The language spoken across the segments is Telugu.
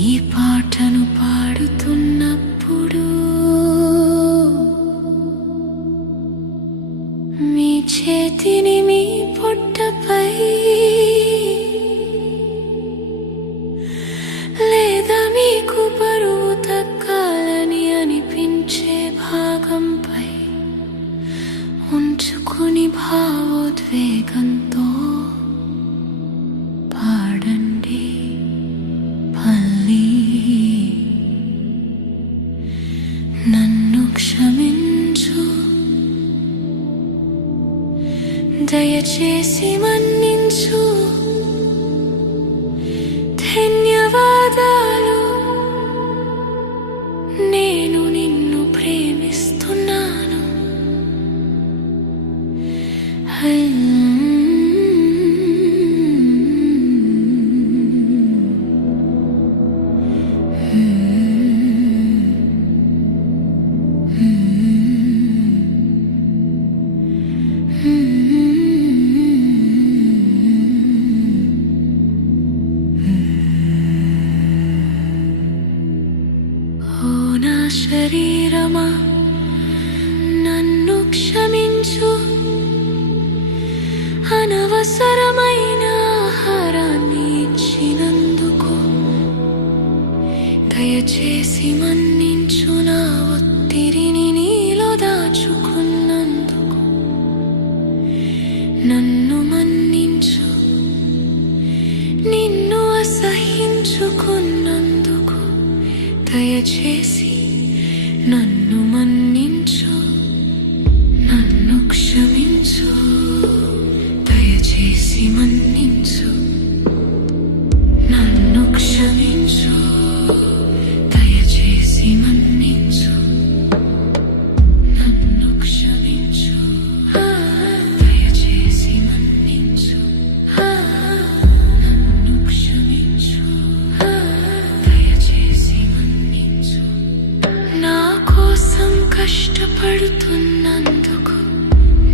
ఈ పాటను పాడుతున్నప్పుడు మీ చేతిని మీ పొట్టపై లేదా మీకు బరువు తగ్గాలని అనిపించే భాగంపై ఉంచుకుని భావోద్వేగం దయచేసి మన్నించు. ధన్యవాదాలు. నేను నిన్ను ప్రేమిస్తున్నాను. ఓ శరీరమా? నన్ను క్షమించు. అనవసరమైన ఆహారాన్ని ఇచ్చినందుకు దయచేసి మన్నించు నా ఒత్తిరిని నీలో దాచుకున్నందుకు. నన్ను మన్నించు. నిన్ను అసహించుకున్నందుకు దయచేసి నన్ను మన్ని కష్టపడుతున్నందుకు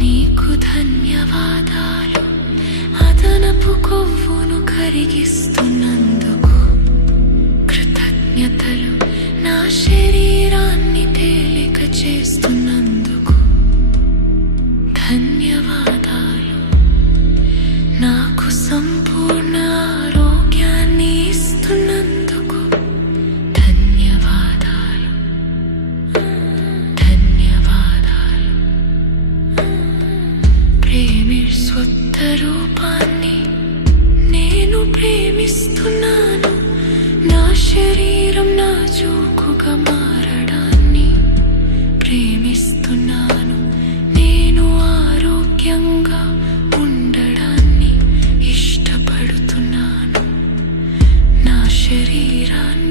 నీకు ధన్యవాదాలు. అదనపు కొవ్వును కరిగిస్తున్నందుకు కృతజ్ఞతలు. నా శరీరాన్ని తేలిక చేస్తున్నందుకు ధన్యవాదాలు. నాకు సంపూర్ణ కొత్త రూపాన్ని నేను ప్రేమిస్తున్నాను. నా శరీరం నా చూకుగా మారడాన్ని ప్రేమిస్తున్నాను. నేను ఆరోగ్యంగా ఉండడాన్ని ఇష్టపడుతున్నాను. నా శరీరాన్ని